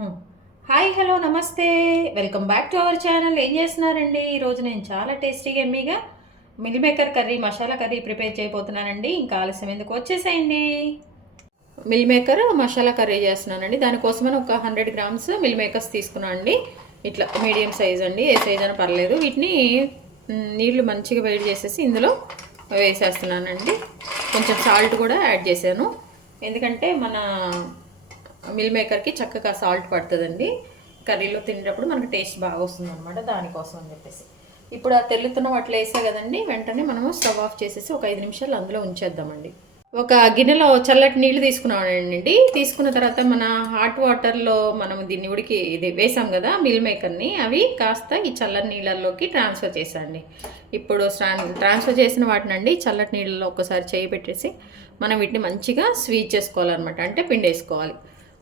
హ్మ్. Hi hello నమస్తే. Welcome back to our channel. ఏం చేస్తున్నారండి? ఈరోజు నేను చాలా టేస్టీగా ఎమ్మీగా meal maker curry masala curry prepare చేయబోతున్నానండి. ఇంకా ఆలస్యం ఎందుకు వచ్చేసేయండి. మిల్ మేకర్ మసాలా కర్రీ చేస్తున్నానండి. దానికోసమని ఒక 100 గ్రామ్స్ మిల్ మేకర్స్ తీసుకున్నాను అండి. ఇట్లా మీడియం సైజ్ అండి, ఏ సైజ్ అయినా పర్లేదు. వీటిని నీళ్లు మంచిగా వేడి చేసేసి ఇందులో వేసేస్తున్నానండి. కొంచెం సాల్ట్ కూడా యాడ్ చేశాను, ఎందుకంటే మన మిల్ మేకర్కి చక్కగా సాల్ట్ పడుతుందండి. కర్రీలో తినేటప్పుడు మనకు టేస్ట్ బాగా వస్తుంది అనమాట, దానికోసం అని చెప్పేసి. ఇప్పుడు ఆ తెల్లుతున్న వాటిలో వేసా కదండి, వెంటనే మనము స్టవ్ ఆఫ్ చేసేసి ఒక 5 నిమిషాలు అందులో ఉంచేద్దామండి. ఒక గిన్నెలో చల్లటి నీళ్ళు తీసుకున్నానండి. తీసుకున్న తర్వాత మన హాట్ వాటర్లో మనం దీన్ని ఇది వేసాం కదా మిల్ మేకర్ని, అవి కాస్త ఈ చల్లటి నీళ్ళల్లోకి ట్రాన్స్ఫర్ చేసాండి. ఇప్పుడు ట్రాన్స్ఫర్ చేసిన వాటినండి చల్లటి నీళ్ళలో ఒకసారి చేయి పెట్టేసి మనం వీటిని మంచిగా స్వీట్ చేసుకోవాలన్నమాట, అంటే పిండేసుకోవాలి.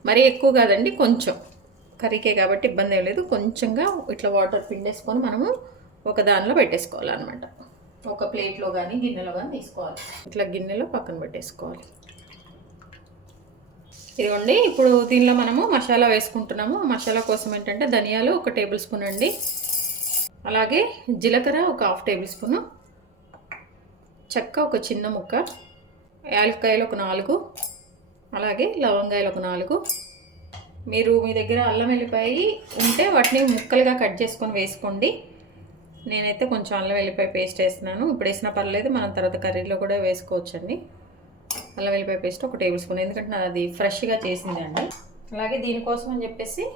మరీ ఎక్కువ కాదండి, కొంచెం కర్రీకే కాబట్టి ఇబ్బంది ఏం లేదు. కొంచెంగా ఇట్లా వాటర్ పిండేసుకొని మనము ఒక దానిలో పెట్టేసుకోవాలన్నమాట. ఒక ప్లేట్లో కానీ గిన్నెలో కానీ తీసుకోవాలి. ఇట్లా గిన్నెలో పక్కన పెట్టేసుకోవాలి. ఇదిగోండి, ఇప్పుడు దీనిలో మనము మసాలా వేసుకుంటున్నాము. మసాలా కోసం ఏంటంటే ధనియాలు 1 టేబుల్ స్పూన్ అండి, అలాగే జీలకర్ర ఒక 1/2 టేబుల్ స్పూను, చెక్క ఒక చిన్న ముక్క, యాలక్కాయలు ఒక 4, అలాగే లవంగాయలు ఒక 4. మీరు మీ దగ్గర అల్లం వెల్లిపాయ ఉంటే వాటిని ముక్కలుగా కట్ చేసుకొని వేసుకోండి. నేనైతే కొంచెం అల్లం వెల్లిపాయ పేస్ట్ వేస్తున్నాను. ఇప్పుడు వేసినా పర్లేదు, మనం తర్వాత కర్రీలో కూడా వేసుకోవచ్చండి. అల్లం వెల్లిపాయ పేస్ట్ 1 టేబుల్ స్పూన్, ఎందుకంటే అది ఫ్రెష్గా చేసింది అండి. అలాగే దీనికోసం అని చెప్పేసి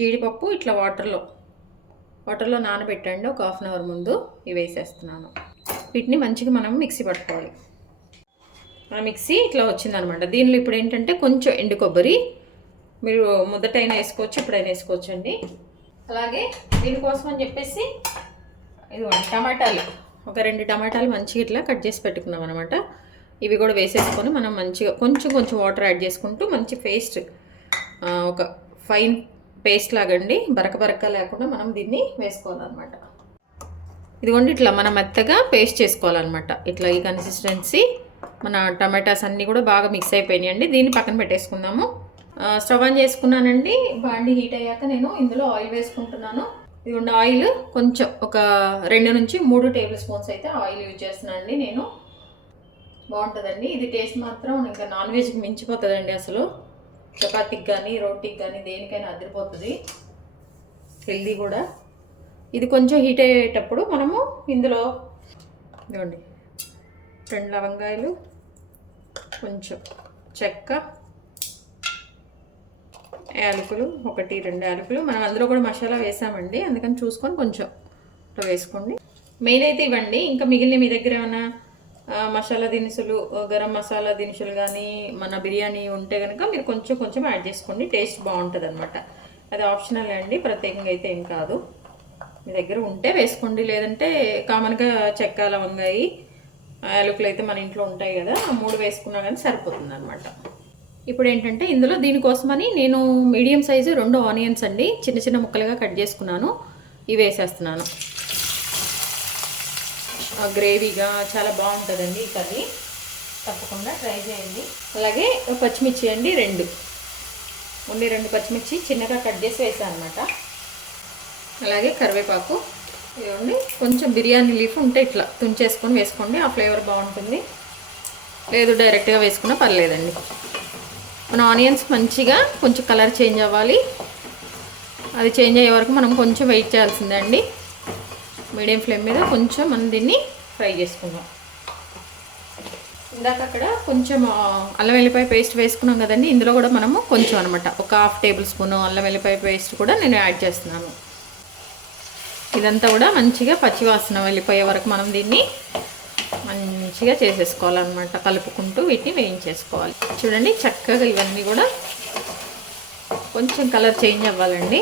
జీడిపప్పు ఇట్లా వాటర్లో నానబెట్టండి ఒక 1/2 అవర్ ముందు. ఇవి వేసేస్తున్నాను. వీటిని మంచిగా మనం మిక్సీ పట్టుకోవాలి. మన మిక్సీ ఇట్లా వచ్చిందనమాట. దీనిలో ఇప్పుడు ఏంటంటే కొంచెం ఎండు కొబ్బరి, మీరు మొదటైనా వేసుకోవచ్చు, ఇప్పుడైనా వేసుకోవచ్చు అండి. అలాగే దీనికోసం అని చెప్పేసి ఇది టమాటాలు, ఒక 2 టమాటాలు మంచిగా ఇట్లా కట్ చేసి పెట్టుకున్నాం అనమాట. ఇవి కూడా వేసేసుకొని మనం మంచిగా కొంచెం వాటర్ యాడ్ చేసుకుంటూ మంచి పేస్ట్, ఒక ఫైన్ పేస్ట్ లాగండి, బరక లేకుండా మనం దీన్ని వేసుకోవాలన్నమాట. ఇదిగోండి, ఇట్లా మనం మెత్తగా పేస్ట్ చేసుకోవాలన్నమాట. ఇట్లా ఈ కన్సిస్టెన్సీ. మన టమాటాస్ అన్నీ కూడా బాగా మిక్స్ అయిపోయినాయండి. దీన్ని పక్కన పెట్టేసుకుందాము. స్టవ్ ఆన్ చేసుకున్నానండి. బాండి హీట్ అయ్యాక నేను ఇందులో ఆయిల్ వేసుకుంటున్నాను. ఇదిగోండి, ఆయిల్ కొంచెం ఒక 2 నుంచి 3 టేబుల్ స్పూన్స్ అయితే ఆయిల్ యూజ్ చేస్తున్నాను అండి నేను. బాగుంటుందండి ఇది, టేస్ట్ మాత్రం ఇంకా నాన్ వెజ్కి మించిపోతుందండి. అసలు చపాతీకి కానీ రోటీకి కానీ దేనికైనా అదిరిపోతుంది, హెల్దీ కూడా. ఇది కొంచెం హీట్ అయ్యేటప్పుడు మనము ఇందులో ఇదిగోండి 2 లవంగాయలు, కొంచెం చెక్క, యాలకులు 1-2 యాలకులు. మనం అందులో కూడా మసాలా వేసామండి, అందుకని చూసుకొని కొంచెం ఇట్లా వేసుకోండి. మెయిన్ అయితే ఇవ్వండి. ఇంకా మిగిలిన మీ దగ్గర ఏమైనా మసాలా దినుసులు, గరం మసాలా దినుసులు కానీ మన బిర్యానీ ఉంటే కనుక మీరు కొంచెం యాడ్ చేసుకోండి, టేస్ట్ బాగుంటుంది అనమాట. అది ఆప్షనల్ అండి, ప్రత్యేకంగా అయితే ఏం కాదు. మీ దగ్గర ఉంటే వేసుకోండి, లేదంటే కామన్గా చెక్క, లవంగాయి, యాలకులు అయితే మన ఇంట్లో ఉంటాయి కదా, ఆ 3 వేసుకున్నా కానీ సరిపోతుంది అనమాట. ఇప్పుడు ఏంటంటే ఇందులో దీనికోసమని నేను మీడియం సైజు 2 ఆనియన్స్ అండి చిన్న ముక్కలుగా కట్ చేసుకున్నాను, ఇవి వేసేస్తున్నాను. గ్రేవీగా చాలా బాగుంటుందండి ఈ కర్రీ, తప్పకుండా ట్రై చేయండి. అలాగే పచ్చిమిర్చి అండి 2 పచ్చిమిర్చి చిన్నగా కట్ చేసి వేసాను అనమాట. అలాగే కరివేపాకు, ఇవ్వండి. కొంచెం బిర్యానీ లీఫ్ ఉంటే ఇట్లా తుంచేసుకొని వేసుకోండి, ఆ ఫ్లేవర్ బాగుంటుంది. లేదు డైరెక్ట్గా వేసుకున్నా పర్లేదండి. మన ఆనియన్స్ మంచిగా కొంచెం కలర్ చేంజ్ అవ్వాలి. అది చేంజ్ అయ్యే వరకు మనం కొంచెం వెయిట్ చేయాల్సిందండి. మీడియం ఫ్లేమ్ మీద కొంచెం మనం దీన్ని ఫ్రై చేసుకుందాం. ఇందాక అక్కడ కొంచెం అల్లం వెల్లిపాయ పేస్ట్ వేసుకున్నాం కదండి, ఇందులో కూడా మనము కొంచెం అనమాట ఒక 1/2 టేబుల్ స్పూన్ అల్లం వెల్లిపాయ పేస్ట్ కూడా నేను యాడ్ చేస్తున్నాను. ఇదంతా కూడా మంచిగా పచ్చివాసన వెళ్ళిపోయే వరకు మనం దీన్ని మంచిగా చేసేసుకోవాలన్నమాట. కలుపుకుంటూ వీటిని వేయించేసుకోవాలి. చూడండి, చక్కగా ఇవన్నీ కూడా కొంచెం కలర్ చేంజ్ అవ్వాలండి.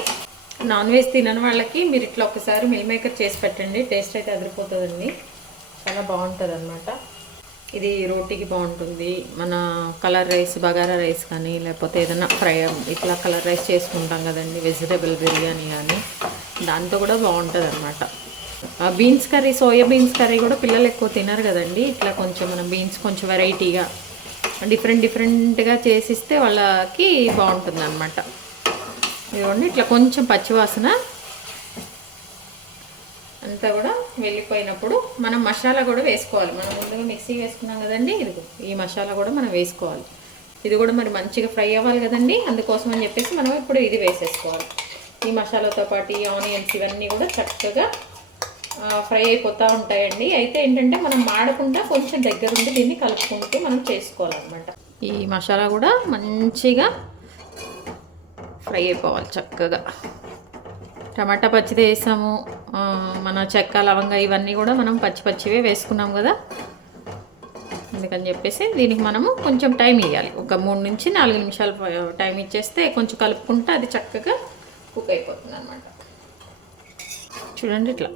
నాన్ వెజ్ తినని వాళ్ళకి మీరు ఇట్లా ఒకసారి మిల్ మేకర్ చేసి పెట్టండి, టేస్ట్ అయితే అదిరిపోతుందండి, చాలా బాగుంటుంది అనమాట. ఇది రోటీకి బాగుంటుంది, మన కలర్ రైస్, బగారా రైస్ కానీ లేకపోతే ఏదైనా ఫ్రై ఇట్లా కలర్ రైస్ చేసుకుంటాం కదండి, వెజిటేబుల్ బిర్యానీ కానీ, దాంతో కూడా బాగుంటుంది అనమాట. Beans curry, soya beans curry కూడా పిల్లలు ఎక్కువ తినరు కదండి. ఇట్లా కొంచెం మనం బీన్స్ కొంచెం వెరైటీగా డిఫరెంట్గా చేసిస్తే వాళ్ళకి బాగుంటుంది అనమాట. ఇదిగోండి ఇట్లా కొంచెం పచ్చివాసన అంతా కూడా వెళ్ళిపోయినప్పుడు మనం మసాలా కూడా వేసుకోవాలి. మనం ముందుగా మిక్సీ వేసుకున్నాం కదండి, ఇదిగో ఈ మసాలా కూడా మనం వేసుకోవాలి. ఇది కూడా మరి మంచిగా ఫ్రై అవ్వాలి కదండి, అందుకోసం అని చెప్పేసి మనం ఇప్పుడు ఇది వేసేసుకోవాలి. ఈ మసాలాతో పాటు ఈ ఆనియన్స్ ఇవన్నీ కూడా చక్కగా ఫ్రై అయిపోతూ ఉంటాయండి. అయితే ఏంటంటే మనం మాడకుండా కొంచెం దగ్గరుండి దీన్ని కలుపుకుంటూ మనం చేసుకోవాలన్నమాట. ఈ మసాలా కూడా మంచిగా ఫ్రై అయిపోవాలి చక్కగా. టమాటా పచ్చిది వేసాము, మన చెక్క లవంగా ఇవన్నీ కూడా మనం పచ్చివే వేసుకున్నాం కదా, అందుకని చెప్పేసి దీనికి మనము కొంచెం టైం ఇవ్వాలి. ఒక 3 నుంచి 4 నిమిషాలు టైం ఇచ్చేస్తే కొంచెం కలుపుకుంటే అది చక్కగా కుక్ అయిపోతుంది అనమాట. చూడండి ఇట్లా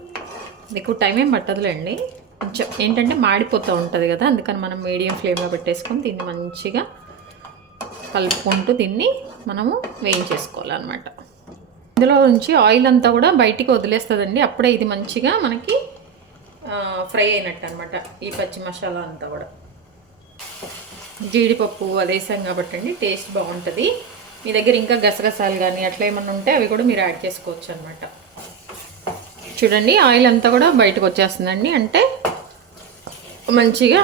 ఎక్కువ టైం ఏం పట్టదులేండి, కొంచెం ఏంటంటే మాడిపోతూ ఉంటుంది కదా, అందుకని మనం మీడియం ఫ్లేమ్లో పెట్టేసుకొని దీన్ని మంచిగా కలుపుకుంటూ దీన్ని మనము వేయించేసుకోవాలన్నమాట. ఇందులో నుంచి ఆయిల్ అంతా కూడా బయటికి వదిలేస్తుందండి, అప్పుడే ఇది మంచిగా మనకి ఫ్రై అయినట్టు అనమాట. ఈ పచ్చి మసాలా అంతా కూడా జీడిపప్పు అది వేసాం కాబట్టి అండి టేస్ట్ బాగుంటుంది. మీ దగ్గర ఇంకా గసగసాలు కానీ అట్లా ఏమన్నా ఉంటే అవి కూడా మీరు యాడ్ చేసుకోవచ్చు అనమాట. చూడండి ఆయిల్ అంతా కూడా బయటకు వచ్చేస్తుందండి, అంటే మంచిగా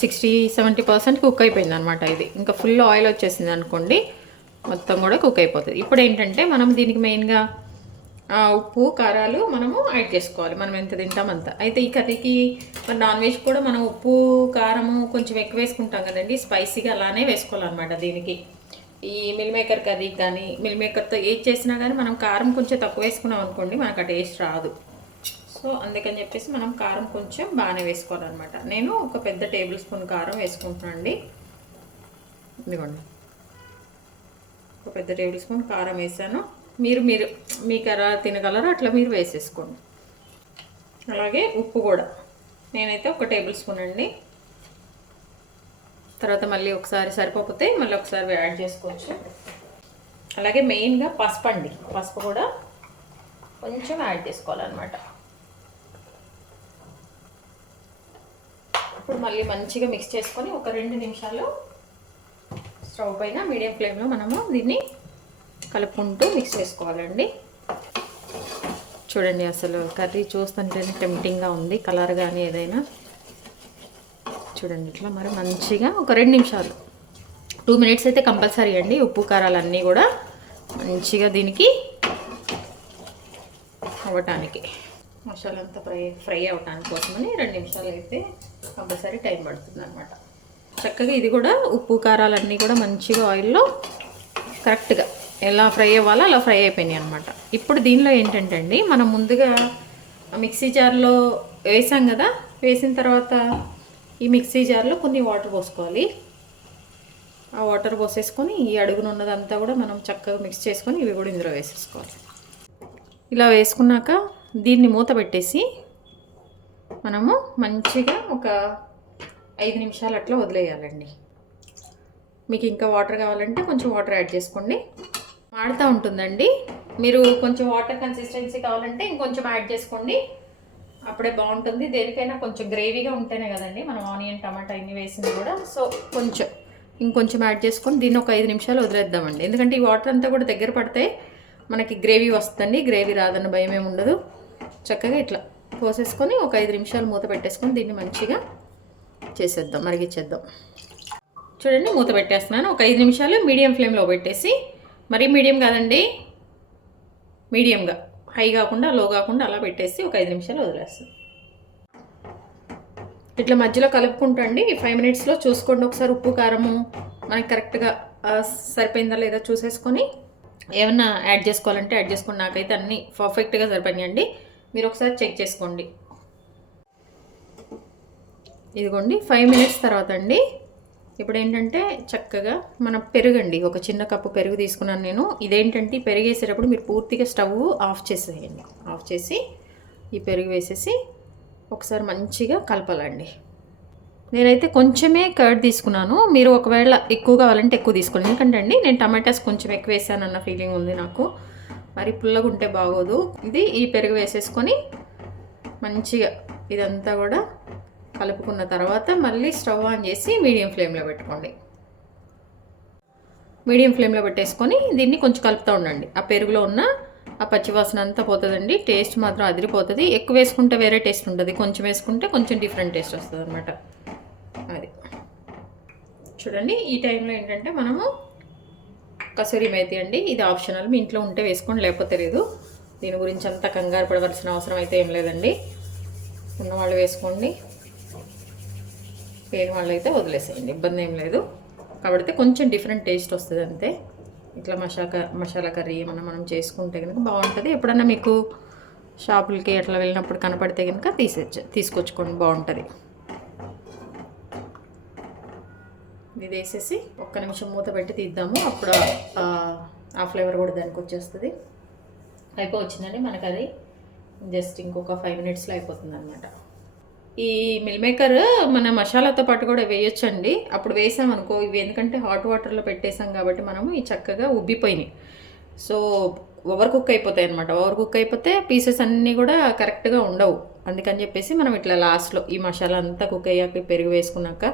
60-70% కుక్ అయిపోయింది అనమాట. ఇది ఇంకా ఫుల్ ఆయిల్ వచ్చేసింది అనుకోండి, మొత్తం కూడా కుక్ అయిపోతుంది. ఇప్పుడు ఏంటంటే మనం దీనికి మెయిన్గా ఉప్పు కారాలు మనము యాడ్ చేసుకోవాలి, మనం ఎంత తింటాం అంత. అయితే ఈ కర్రీకి నాన్ వెజ్ కూడా మనం ఉప్పు కారము కొంచెం ఎక్కువ వేసుకుంటాం కదండి, స్పైసీగా అలానే వేసుకోవాలన్నమాట. దీనికి ఈ మిల్ మేకర్ కర్రీ కానీ మిల్ మేకర్తో ఏది చేసినా కానీ మనం కారం కొంచెం తక్కువ వేసుకున్నాం అనుకోండి మనకు ఆ టేస్ట్ రాదు. సో అందుకని చెప్పేసి మనం కారం కొంచెం బాగానే వేసుకోవాలన్నమాట. నేను ఒక పెద్ద టేబుల్ స్పూన్ కారం వేసుకుంటున్నాను అండి. ఇదిగోండి ఒక పెద్ద టేబుల్ స్పూన్ కారం వేసాను. మీరు మీకు ఎలా తినగలరో అట్లా మీరు వేసేసుకోండి. అలాగే ఉప్పు కూడా నేనైతే ఒక టేబుల్ స్పూన్ అండి. తర్వాత మళ్ళీ ఒకసారి సరిపోతే మళ్ళీ ఒకసారి యాడ్ చేసుకోవచ్చు. అలాగే మెయిన్గా పసుపు అండి, పసుపు కూడా కొంచెం యాడ్ చేసుకోవాలన్నమాట. ఇప్పుడు మళ్ళీ మంచిగా మిక్స్ చేసుకొని ఒక 2 నిమిషాలు స్టవ్ పైన మీడియం ఫ్లేమ్లో మనము దీన్ని కలుపుకుంటూ మిక్స్ చేసుకోవాలండి. చూడండి అసలు కర్రీ చూస్తుంటేనే టెంప్టింగ్గా ఉంది, కలర్ కానీ ఏదైనా. చూడండి ఇట్లా మరి మంచిగా ఒక 2 నిమిషాలు 2 మినిట్స్ అయితే కంపల్సరీ అండి. ఉప్పు కారాలన్నీ కూడా మంచిగా దీనికి అవ్వటానికి, మసాలా అంతా ఫ్రై అవ్వటానికి కోసమని 2 నిమిషాలు అయితే కంపల్సరీ టైం పడుతుంది అనమాట. చక్కగా ఇది కూడా ఉప్పు కారాలన్నీ కూడా మంచిగా ఆయిల్లో కరెక్ట్గా ఎలా ఫ్రై అవ్వాలో అలా ఫ్రై అయిపోయినాయి అనమాట. ఇప్పుడు దీనిలో ఏంటంటే అండి మనం ముందుగా మిక్సీ జార్లో వేసాం కదా, వేసిన తర్వాత ఈ మిక్సీ జార్లో కొన్ని వాటర్ పోసుకోవాలి. ఆ వాటర్ పోసేసుకొని ఈ అడుగున ఉన్నదంతా కూడా మనం చక్కగా మిక్స్ చేసుకొని ఇవి కూడా ఇందులో వేసేసుకోవాలి. ఇలా వేసుకున్నాక దీన్ని మూత పెట్టేసి మనము మంచిగా ఒక 5 నిమిషాలు అట్లా వదిలేయాలండి. మీకు ఇంకా వాటర్ కావాలంటే కొంచెం వాటర్ యాడ్ చేసుకోండి. మాడుతూ ఉంటుందండి, మీరు కొంచెం వాటర్ కన్సిస్టెన్సీ కావాలంటే ఇంకొంచెం యాడ్ చేసుకోండి, అప్పుడే బాగుంటుంది. దేనికైనా కొంచెం గ్రేవీగా ఉంటేనే కదండి మనం ఆనియన్ టమాటా ఇన్ని వేసింది కూడా. సో ఇంకొంచెం యాడ్ చేసుకొని దీన్ని ఒక 5 నిమిషాలు వదిలేద్దామండి. ఎందుకంటే ఈ వాటర్ అంతా కూడా దగ్గర పడితే మనకి గ్రేవీ వస్తుందండి, గ్రేవీ రాదన్న భయం ఏమి ఉండదు. చక్కగా ఇట్లా పోసేసుకొని ఒక 5 నిమిషాలు మూత పెట్టేసుకొని దీన్ని మంచిగా చేసేద్దాం, మరిగిచ్చేద్దాం. చూడండి మూత పెట్టేస్తున్నాను. ఒక 5 నిమిషాలు మీడియం ఫ్లేమ్లో పెట్టేసి, మరీ మీడియం కాదండి, మీడియంగా, హై కాకుండా లో కాకుండా అలా పెట్టేసి ఒక 5 నిమిషాలు వదిలేస్తాను. ఇట్లా మధ్యలో కలుపుకుంటండి. 5 మినిట్స్లో చూసుకోండి ఒకసారి ఉప్పు కారము మనకి కరెక్ట్గా సరిపోయిందా లేదా చూసేసుకొని ఏమన్నా యాడ్ చేసుకోవాలంటే యాడ్ చేసుకోండి. నాకైతే అన్నీ పర్ఫెక్ట్గా సరిపోయాయండి, మీరు ఒకసారి చెక్ చేసుకోండి. ఇదిగోండి 5 మినిట్స్ తర్వాత అండి ఇప్పుడు ఏంటంటే చక్కగా మన పెరుగండి, ఒక చిన్న కప్పు పెరుగు తీసుకున్నాను నేను. ఇదేంటంటే పెరుగు వేసేటప్పుడు మీరు పూర్తిగా స్టవ్ ఆఫ్ చేసేయండి. ఆఫ్ చేసి ఈ పెరుగు వేసేసి ఒకసారి మంచిగా కలపాలండి. నేనైతే కొంచెమే కర్డ్ తీసుకున్నాను, మీరు ఒకవేళ ఎక్కువ కావాలంటే ఎక్కువ తీసుకోండి. ఎందుకంటే అండి నేను టమాటాస్ కొంచెం ఎక్కువ వేసానన్న ఫీలింగ్ ఉంది నాకు, మరి పుల్లగా ఉంటే బాగోదు. ఈ పెరుగు వేసేసుకొని మంచిగా ఇదంతా కూడా కలుపుకున్న తర్వాత మళ్ళీ స్టవ్ ఆన్ చేసి మీడియం ఫ్లేమ్లో పెట్టుకోండి. మీడియం ఫ్లేమ్లో పెట్టేసుకొని దీన్ని కొంచెం కలుపుతూ ఉండండి. ఆ పెరుగులో ఉన్న ఆ పచ్చివాసన అంతా పోతుందండి. టేస్ట్ మాత్రం అదిరిపోతుంది. ఎక్కువ వేసుకుంటే వేరే టేస్ట్ ఉంటుంది, కొంచెం వేసుకుంటే కొంచెం డిఫరెంట్ టేస్ట్ వస్తుంది అనమాట. అది చూడండి. ఈ టైంలో ఏంటంటే మనము కసూరి మేతి అండి, ఇది ఆప్షనల్, మీ ఇంట్లో ఉంటే వేసుకోండి, లేకపోతే లేదు. దీని గురించి అంతా కంగారు పడవలసిన అవసరం అయితే ఏం లేదండి. ఉన్నవాళ్ళు వేసుకోండి, లేని వాళ్ళు అయితే వదిలేసేయండి, ఇబ్బంది ఏం లేదు. కాబట్టి కొంచెం డిఫరెంట్ టేస్ట్ వస్తుంది అంతే. ఇట్లా మసాలా కర్రీ ఏమన్నా మనం చేసుకుంటే కనుక బాగుంటుంది. ఎప్పుడన్నా మీకు షాపులకి అట్లా వెళ్ళినప్పుడు కనపడితే కనుక తీసుకొచ్చుకోండి, బాగుంటుంది. ఇది వేసేసి ఒక్క నిమిషం మూత పెట్టి తీద్దాము. అప్పుడు ఆ ఫ్లేవర్ కూడా దానికి వచ్చేస్తుంది. అయిపోవచ్చిందండి మన కర్రీ. జస్ట్ ఇంకొక 5 మినిట్స్లో అయిపోతుంది అనమాట. ఈ మిల్ మేకర్ మన మసాలాతో పాటు కూడా వేయొచ్చండి. అప్పుడు వేసామనుకో, ఇవి ఎందుకంటే హాట్ వాటర్లో పెట్టేసాం కాబట్టి మనము ఈ చక్కగా ఉబ్బిపోయినాయి. సో ఓవర్ కుక్ అయిపోతాయి అనమాట. ఓవర్ కుక్ అయిపోతే పీసెస్ అన్నీ కూడా కరెక్ట్గా ఉండవు. అందుకని చెప్పేసి మనం ఇట్లా లాస్ట్లో ఈ మసాలా అంతా కుక్ అయ్యాక పెరుగు వేసుకున్నాక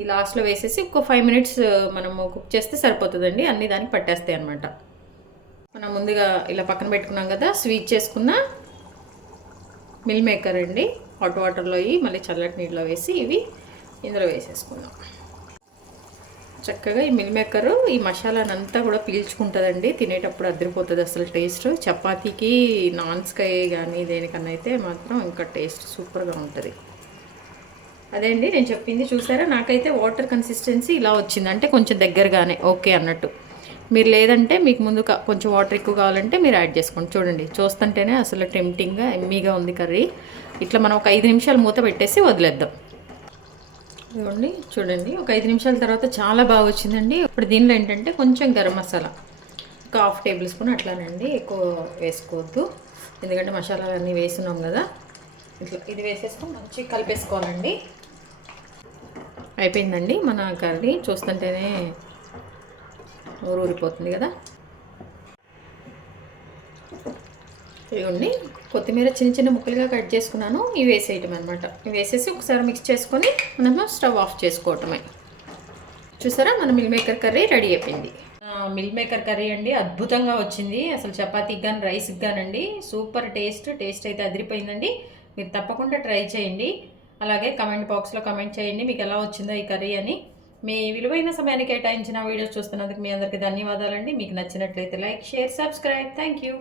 ఈ లాస్ట్లో వేసేసి ఒక 5 మినిట్స్ మనము కుక్ చేస్తే సరిపోతుందండి. అన్నీ దానికి పట్టేస్తాయి అనమాట. మనం ముందుగా ఇలా పక్కన పెట్టుకున్నాం కదా స్వీట్ చేసుకున్న మిల్ మేకర్ అండి. హాట్ వాటర్లో మళ్ళీ చల్లటి నీళ్ళలో వేసి ఇవి ఇందులో వేసేసుకుందాం. చక్కగా ఈ మిల్ మేకర్ ఈ మసాలానంతా కూడా పీల్చుకుంటుందండి. తినేటప్పుడు అదిరిపోతుంది అసలు టేస్ట్. చపాతీకి, నాన్స్కి కానీ దేనికన్నా అయితే మాత్రం ఇంకా టేస్ట్ సూపర్గా ఉంటుంది. అదే అండి నేను చెప్పింది. చూసారా, నాకైతే వాటర్ కన్సిస్టెన్సీ ఇలా వచ్చింది, అంటే కొంచెం దగ్గరగానే ఓకే అన్నట్టు. మీరు లేదంటే మీకు ముందు కొంచెం వాటర్ ఎక్కువ కావాలంటే మీరు యాడ్ చేసుకోండి. చూడండి, చూస్తుంటేనే అసలు టెంప్టింగ్గా ఎమ్మీగా ఉంది కర్రీ. ఇట్లా మనం ఒక 5 నిమిషాలు మూత పెట్టేసి వదిలేద్దాం. ఇదిగోండి చూడండి, ఒక 5 నిమిషాల తర్వాత చాలా బాగా వచ్చిందండి. ఇప్పుడు దీనిలో ఏంటంటే కొంచెం గరం మసాలా ఒక 1/2 టేబుల్ స్పూన్ అట్లానండి, ఎక్కువ వేసుకోవద్దు ఎందుకంటే మసాలాలు అన్నీ వేసున్నాం కదా. ఇట్లా ఇది వేసేసుకొని మంచిగా కలిపేసుకోవాలండి. అయిపోయిందండి మన కర్రీ. చూస్తుంటేనే ఊరిపోతుంది కదా. ఇదిగోండి కొత్తిమీర చిన్న చిన్న ముక్కలుగా కట్ చేసుకున్నాను. ఇవి వేసేయటం అనమాట. ఇవి వేసేసి ఒకసారి మిక్స్ చేసుకొని మనము స్టవ్ ఆఫ్ చేసుకోవటమే. చూసారా, మన మిల్ మేకర్ కర్రీ రెడీ అయిపోయింది. మిల్ మేకర్ కర్రీ అండి అద్భుతంగా వచ్చింది. అసలు చపాతీకి కానీ రైస్కి కానండి సూపర్ టేస్ట్ అయితే అదిరిపోయిందండి. మీరు తప్పకుండా ట్రై చేయండి. అలాగే కమెంట్ బాక్స్లో కమెంట్ చేయండి మీకు ఎలా వచ్చిందో ఈ కర్రీ అని. మీ విలువైన సమయాన్ని కేటాయించిన వీడియోస్ చూస్తున్నందుకు మీ అందరికీ ధన్యవాదాలండి. మీకు నచ్చినట్లయితే like, share, subscribe. Thank you.